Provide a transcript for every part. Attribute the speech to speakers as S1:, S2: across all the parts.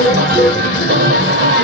S1: I'm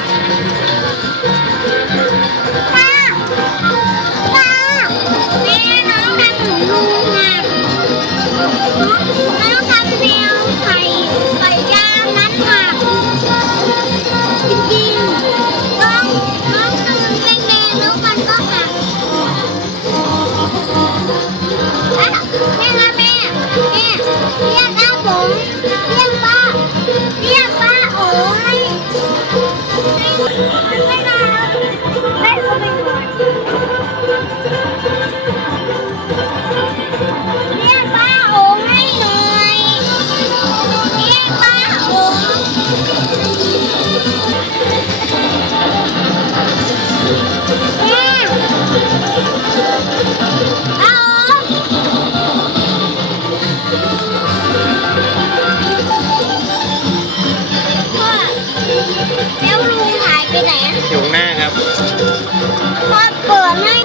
S2: พ่อเปิดให้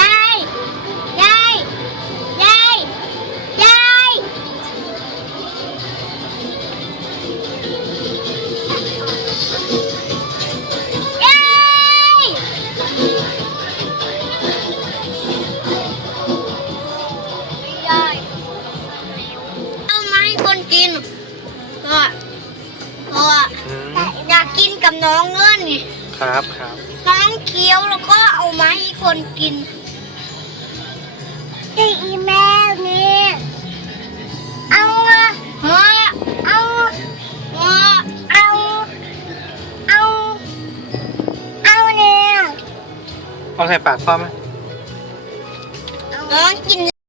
S2: ยายยายยายยายยายยายเอามาให้คนกินพ่อพ่อ
S1: อืม
S2: อยากกินกับน้องเงินนี่
S1: ครับครับ
S2: น้องเคี้ยวแล้วก็เอามาให้คนกินไอ้อีแม่นี่เอาอะฮะเอาฮะเอาเอาเอาเนี่ย
S1: เอาใส่ปากพ่อไหม
S2: น้องกิน